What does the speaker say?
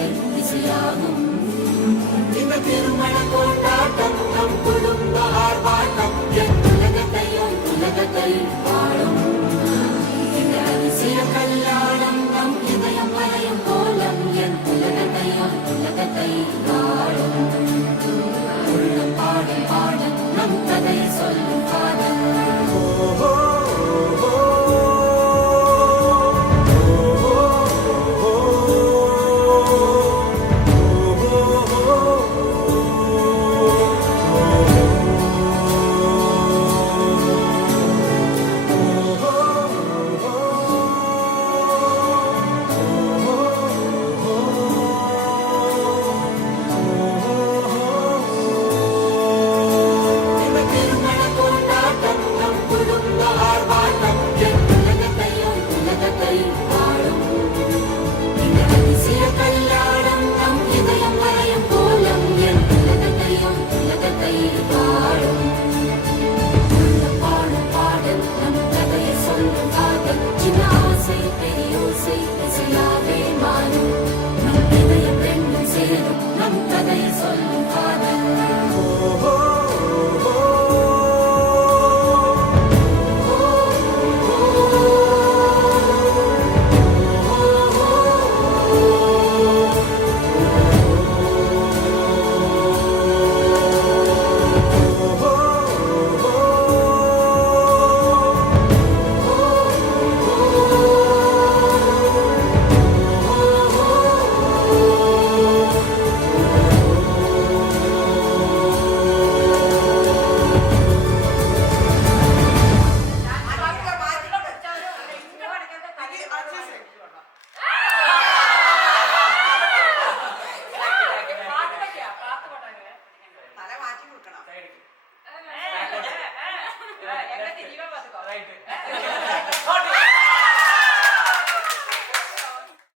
ஓசை இசையாகும். இந்த திருமண கொண்டாட்டம் நம் குடும்ப ஆர்ப்பாட்டம் என் உலகத்தை வாழும். இந்த அதிசய கல்யாணம் நம் இதயம் வரையும் கோலம் என் உலகத்தை வாழும். உள்ளம் பாடும் பாடல் நம் கதை சொல்லும் காதல். பெரியோசை இசையாவே மாறும். நம் இதயம் ரெண்டும் சேரும்.